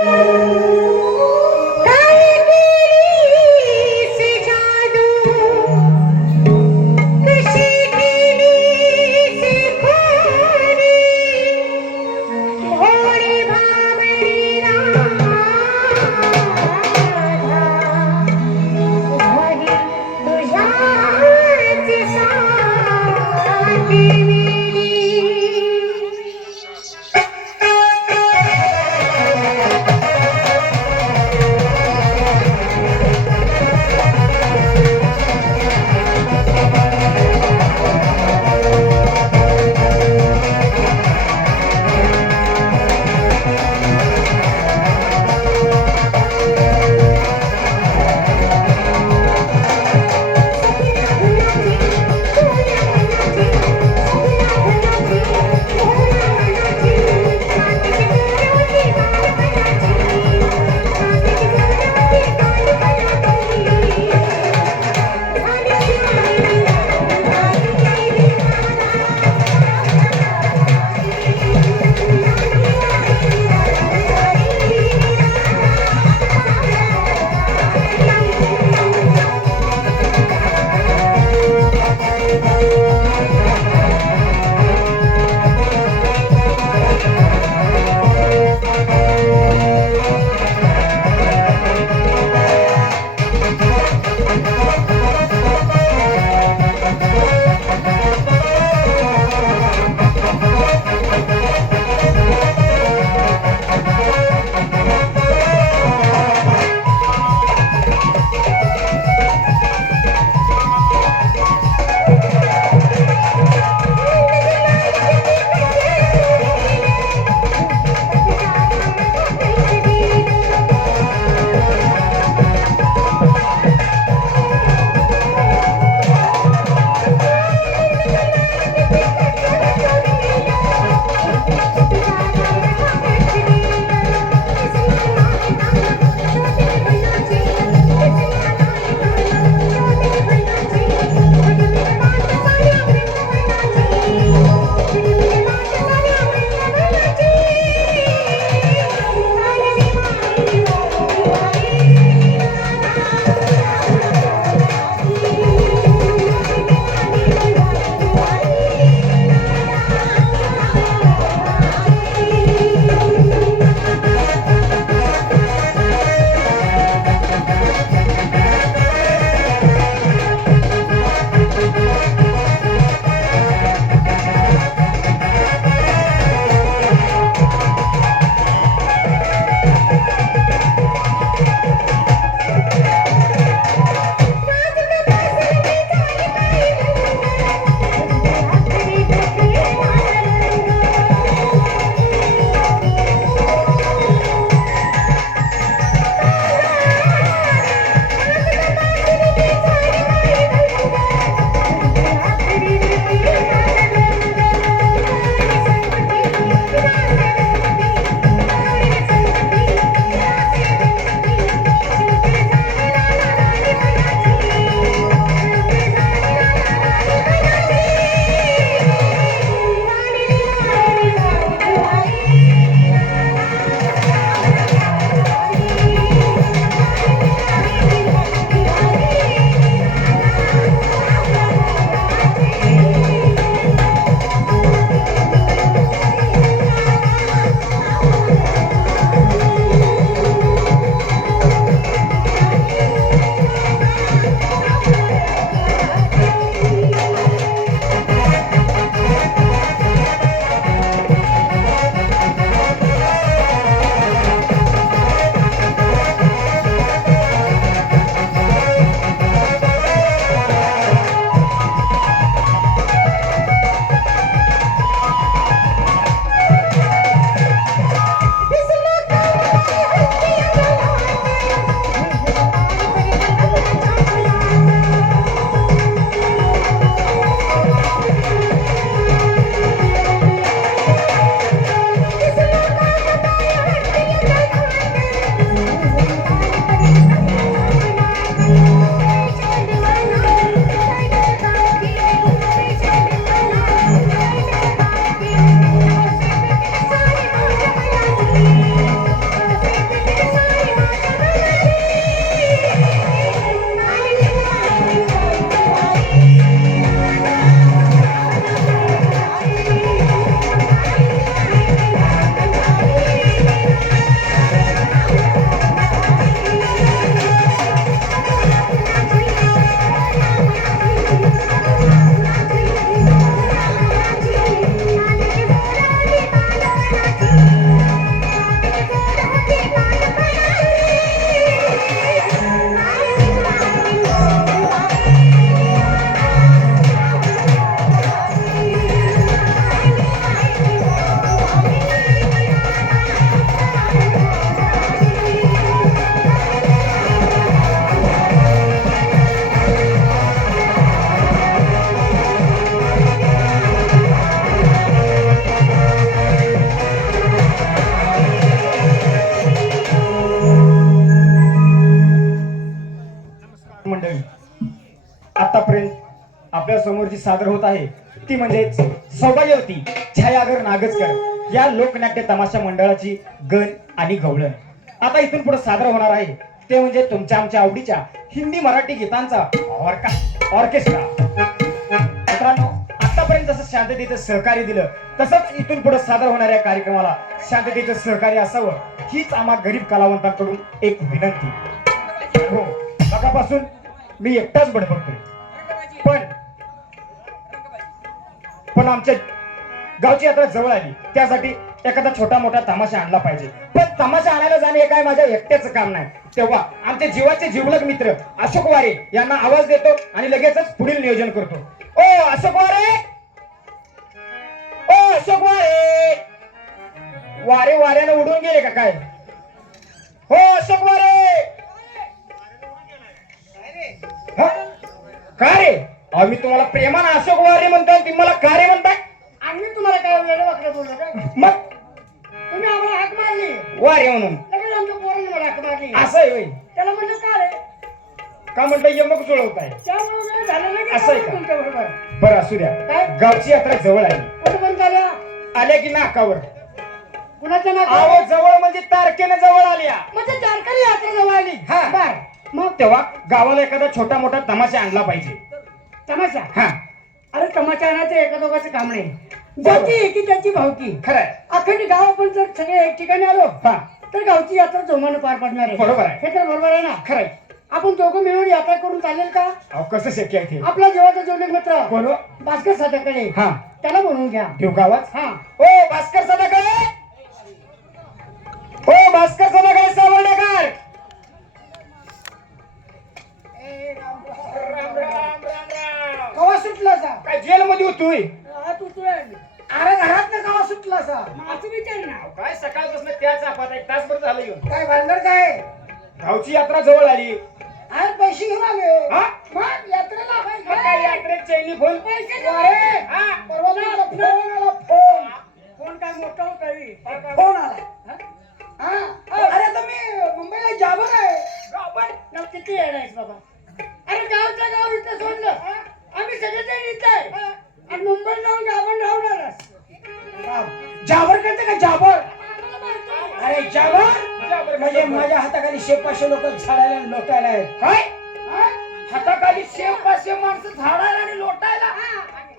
काय केलीस जादू कशी केलीस खोरी भोळी भामडी राधा झाली तुझ्याच साथी मिली. आतापर्यंत आपल्या समोर जी सादर होत आहे ती म्हणजे सौभाग्यवती छायागर नागजकर या लोकनाट्य तमाशा मंडळाची गण आणि गवळण. आता इथून पुढे सादर होणार आहे ते म्हणजे तुमच्या आमच्या आवडीच्या हिंदी मराठी गीतांचा ऑर्केस्ट्रा. मित्रांनो, आतापर्यंत जसं शांततेचं सहकार्य दिलं तसंच इथून पुढे सादर होणाऱ्या कार्यक्रमाला शांततेचं सहकार्य असावं हीच आम्हा गरीब कलावंतांकडून एक विनंती. हो, सकाळपासून मी एकटाच बडबडतोय, पण आमच्या गावची यात्रा जवळ आली त्यासाठी एखादा छोटा मोठा तमाशा आणला पाहिजे. पण तमाशा आणायला जाणे हे काय माझ्या एकट्याचं काम नाही. तेव्हा आमचे जीवाचे जीवलग मित्र अशोक वारे यांना आवाज देतो आणि लगेचच पुढील नियोजन करतो. ओ अशोक वारे, ओ अशोक वारे, वारे वाऱ्याने उडून गेले का काय? हो अशोक वारे. का रे? मी तुम्हाला प्रेमानं अशोक वारे म्हणतोय, तुम्ही मला का रे म्हणताय? आम्ही तुम्हाला काय वेळ वाकडं बोललो काय? मग तुम्ही आम्हाला हाक मारली वारे म्हणून लगेच आमच्या पोरांनी मला हाक मारली. असं आहे होय? त्याला म्हणलं का रे? का म्हणलं यमक जुळवताय? त्यामुळे वेळ झाला नाही असं आहे का? तुमच्या बरोबर. बरं असू द्या. काय? गावची यात्रा जवळ आली. कुठं बंद झाल्या? आल्या की नाकावर? कुणाच्या नाकावर? आहो जवळ म्हणजे तारखेनं जवळ आल्या. म्हणजे तारकरी यात्रा जवळ आली. हा. बर, मग तेव्हा गावाला एखादा छोटा मोठा तमाशा आणला पाहिजे. तमाशा? हा अरे तमाशा आणायचं एका दोघांचं काम नाही. ज्याची एकी त्याची भावकी. खरंय. अखंड गाव आपण जर सगळे एक ठिकाणी आलो हा तर गावची यात्रा जोमानं पार पडणार आहे. बरोबर आहे. हे तर बरोबर आहे ना? खरंय. आपण दोघं मिळून यात्रा करून चालेल का? अहो कसं शक्य आहे ते? आपला जेव्हाचा जोडले मित्र बोलो. भास्कर साठ्याकडे हा त्याला बोलवून घ्या. ठेवू का आवाज? हा. ओ भास्कर सदाकडे, ओ भास्कर सदाकडे सावर्डेकर. कवा सुटला सा? काय जेल मध्ये होतोय? अरे घरात ना कवा सुटला सा? असं विचार ना. काय सकाळपासून त्याच आपात एक तासभर झालं येऊन. काय भानगड काय? गावची यात्रा जवळ आली. आज पैसे घेऊन आले. हा? मग यात्रेला मग काय यात्रेत चैनी फोन? पैसे अरे हा? परवा मला फोन आला. फोन फोन काय मोठा होता? फोन आला. हा? अरे तुम्ही मुंबईला जाबर आहे. गावात? ना किती येडायस बाबा. अरे गावच्या गाव इथं सोडलं. आम्ही सगळेजण इथं आहे. आणि मुंबईत जाऊन गावात राहणारच. जाबर करते का जाबर? अरे जाबर म्हणजे माझ्या हाताखाली 100-500 लोक झाडायला लोटायला आहेत. काय? हाताखाली 100-500 माणसं झाडायला आणि लोटायला,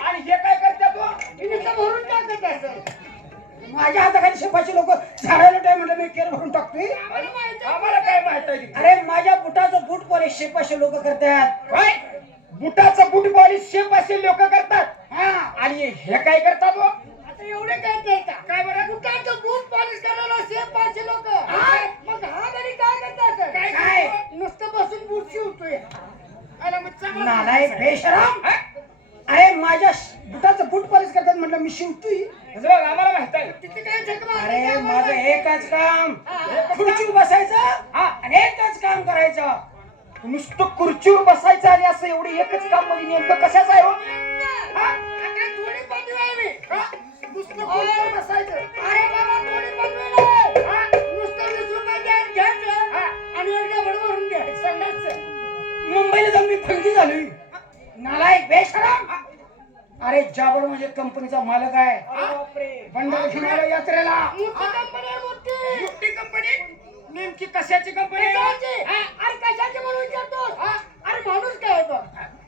आणि हे काय करतात हो? मी नुसतं भरून टाकत असं. माझ्या हाताखाली 100-500 लोक झाडायला लोटाय म्हटलं मी केर भरून टाकतोय. आम्हाला काय माहित आहे? अरे माझ्या बुटाचं बूट पॉलिश 100-500 लोक करतात. काय? बुटाचं बूट पॉलिश 100-500 लोक करतात, हा आणि हे काय करतात हो? आता एवढे काय करता? काय बरं? बुटाचं बूट पॉलिश करायला 100-500 लोक. मग हा घरी काय करतात? काय? नुसतं बसून बूट शिवतोय. अरे मग चांगलं. नालायक बेशरम. अरे माझ्या बुटाचं बूट पॉलिश करतात म्हटलं मी शिवतोय. हे बघ, आम्हाला माहित आहे. तिथे काय झकमा? अरे माझं एकच काम खुर्चीवर बसायचं आणि एकच काम करायचं. नुसतं खुर्चीवर बसायचं आणि असं एवढी एकच काम म्हणजे नेमकं कशाचं आहे हो? आता थोडी पदवी आहे मी. नुसतं खुर्चीवर बसायचं. अरे बाबा थोडी पदवी नाही. नुसतं 20 रुपये घ्यायचं आणि एकदा भरून घ्यायचं. संडासचं. मुंबईला जाऊन मी फंगी झालोय. नालायक बेशरम. अरे जाबर म्हणजे कंपनीचा मालक आहे. बंडल घेऊन आलो यात्रेला. मोठी कंपनी आहे, मोठी. मोठी कंपनी? नेमकी कशाची कंपनी? कशाची? अरे कशाची म्हणून विचारतोस? अरे माणूस काय आहे बघ,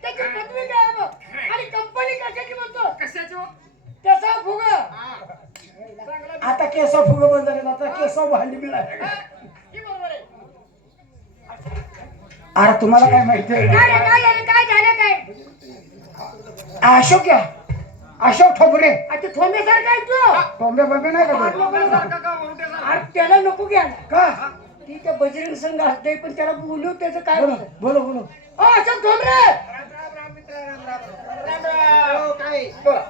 त्याची पदवी काय आहे बघ, आणि कंपनी कशाची म्हणतो? कशाची हो? त्याचा फुग. आता केसा फुग बंद झाले. आता केसा भांडी मिळाले. बरोबर आहे. अरे तुम्हाला काय माहिती आहे? काय रे, काय झालं? काय झालं काय? अशोक या अशोक ठोबरे. आता थोंब्यासारखा आहे तू. टोंबे बंबे नाही का तो? सारखा का उलट्यासारखा? अरे त्याला नको घ्या ना. का? ती त्या बजरंग संघ असते, पण त्याला बोलू त्याचं काय बोलो होतं? बोलो बोलो. असं थोंबरे. बोला.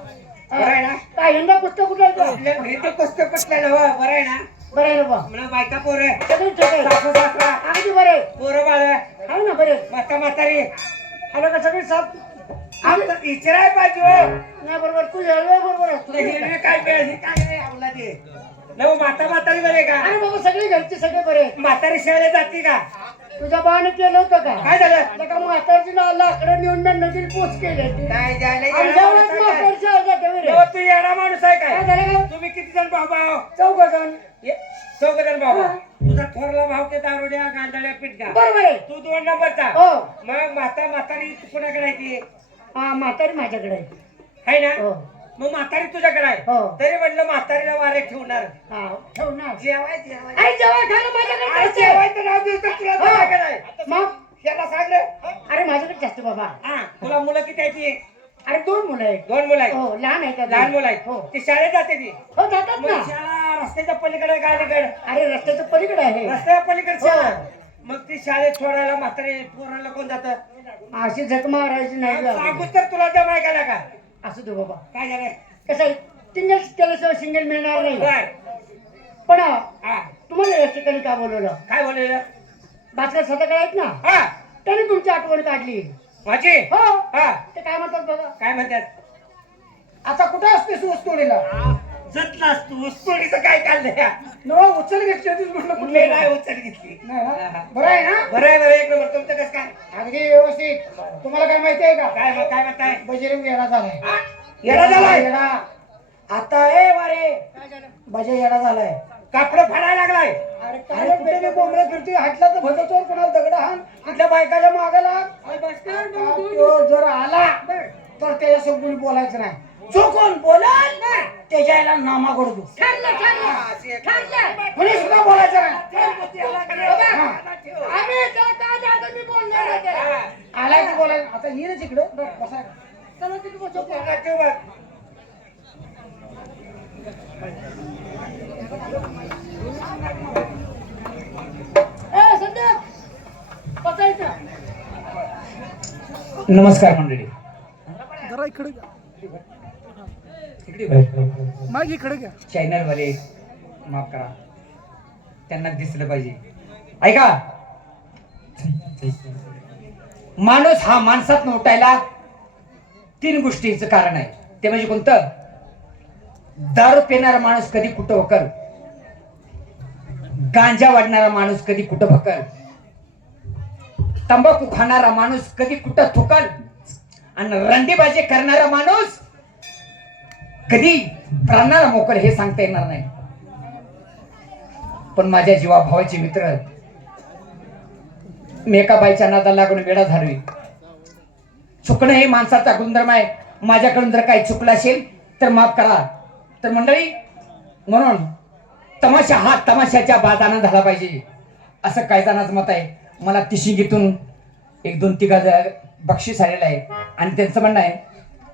बरं आहे ना? काय यंदा पुस्तक कुठलं आहे तुझं? इथे पुस्तक कसलं नवं. बरं आहे ना? बरं आहे ना बा. मला बायका पोरं सगळी ठीक आहे. सासू सासरा अगदी बरे पोरं बाळ आहे ना. बरे म्हाता म्हातारी आलं का सगळी साफ? आमचं इचराय पाहिजे हो. नाही बरोबर, तू यायला बरोबर असतो. हिरवे काय वेळ हे काय आहे आवला ते नव माता म्हातारी बरे का? अरे बाबा सगळे घरचे सगळे बरे. म्हातारी शाळेत जाते का? तुझ्या बाने केलं होतं का? काय झालं? का म्हातारची लाकडं नेऊन मी नदीत पोच केले काय झालं? म्हातारची तेव्हा तू येडा माणूस आहे काय काय? झालं? तुम्ही किती जण भाऊ भाऊ? 14 जण. चौघ जण भाऊ. तुझा थोरला भाऊ के दारुड्या गांडळ्या पिटका. बरोबर आहे. तू 2 नंबरचा. हो. मग म्हातारी कोणाकडे आहे ती? हा म्हातारी माझ्याकडे आहे. आहे ना? हो. मग म्हातारी तुझ्याकडे आहे. हो. तरी म्हणलं म्हातारीला वारे ठेवणार. हा, ठेव ना. जेवायचं अरे जेव्हा खाणं माझ्याकडे अरे जास्त. जेवायचं नाव दिवसात तुला हो. तुझ्याकडे आहे. मग याला सांग रे. अरे माझ्याकडे जास्त बाबा. हा, तुला मुलं किती आहेत ती? अरे 2 मुलं आहेत. 2 मुलं आहेत. हो लहान आहे का? लहान मुलं आहेत. हो. ती शाळेत जाते ती. हो जातात मग ना. शाळा रस्त्याच्या पलीकडे गाडीकडे अरे रस्त्याच्या पलीकडे आहे. रस्त्याच्या पलीकडे शाळा. हो. मग ती शाळेत सोडायला म्हातारी पोराला कोण जातं? अशी झक मारायची नाही बाबा. सांगूच तर तुला जमा केला का? असू दे बाबा. काय झालं? कसं आहे सिंगल केल्याशिवाय सिंगल मिळणार नाही. बर. पण हा. तुम्हाला या ठिकाणी का बोलवलं? काय बोललेलं? भास्कर सदाकडे आहेत ना, हा. त्याने तुमची आठवण काढली. माझी? हो हा. ते काय म्हणतात बघा. काय म्हणतात? आता कुठे असतेस ऊसतोडीला? जतलास तू उस्तोडीचं काय काढलंय? नवा उचल घेतली होतीस म्हटलं मी कुठले नाही उचल घेतली. नाही ना? बरं आहे ना? बरं आहे बरं, एक नंबर. तुमचं कसं काय? अगदी व्यवस्थित. तुम्हाला काय माहिती आहे का? काय म्हणताय? बजरंग येडा झालाय. हा? येडा झालाय? येडा. आता ए वारे बजे येडा झालाय. कापड फाडायला लागलाय. अरे काय कुठे मी बोंबडे फिरतोय हाटला तर भजतोर कोणाला दगड हाण कुठल्या बायकाच्या मागे लाग. जर आला तर त्याच्यासोबत बोलायचं नाही. जो कोण बोलाल त्याच्या याला नामा करतो. कोणी सुद्धा बोलायचं नाही. आलाय की बोलायचं. आता येईल इकडं बसा. चला तिथे बसू. नमस्कार मंडळी. जरा इकडे मागे इकडे घ्या. चॅनल वाले माफ करा, त्यांना दिसलं पाहिजे. ऐका, माणूस हा माणसात उठायला 3 गोष्टींचं कारण आहे. ते म्हणजे कोणतं? दारू पिणारा माणूस कधी कुठं वकर, गांजा वाढणारा माणूस कधी कुठं भकर, तंबाखू खाणारा माणूस कधी कुठं थुकल, आणि रंडीबाजी करणारा माणूस कधी प्राणाला मोकल हे सांगता येणार नाही. पण माझ्या जीवा भावाचे मित्र, मी एका बाईच्या नादाला लागून वेडा झालोय. चुकणं हे माणसाचा गुणधर्म आहे. माझ्याकडून जर काही चुकलं असेल तर माफ करा. तर मंडळी, म्हणून तमाशा हा तमाशाच्या बाजानं झाला पाहिजे असं काही जणांचं मत आहे. मला तिशिंगीतून 1-2-3 बक्षीस आलेलं आहे आणि त्यांचं म्हणणं आहे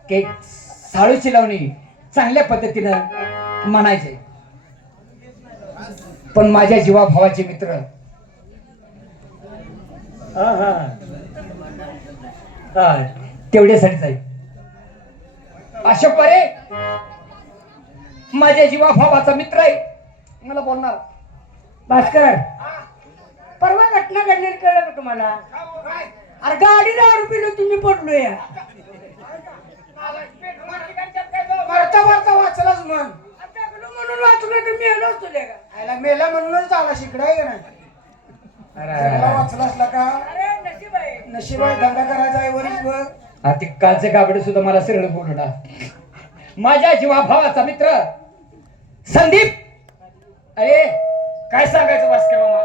की साळूची लावणी चांगल्या पद्धतीनं म्हणायचे. पण माझ्या जीवा भावाचे मित्र, तेवढ्यासाठीच आहे. अशोक परे माझ्या जीवा भावाचा मित्र आहे. मला बोलणार. भास्कर, परवा घटना घडलेली कळलं का तुम्हाला? अरे गाडी 10 रुपये तुम्ही पडलो या. मरता मरता वाचलाच म्हण. म्हणून वाचलो तर मेलोच तुला का? आयला मेला म्हणूनच आला शिकडा आहे का नाही? वाचला असला का? नशीब आहे. धंदा करायचा आहे वरील बघ. आर्थिक कालचे काबडे सुद्धा मला सरळ बोलणार. माझ्या जीवा भावाचा मित्र संदीप. अरे काय सांगायचं भास्कर मामा,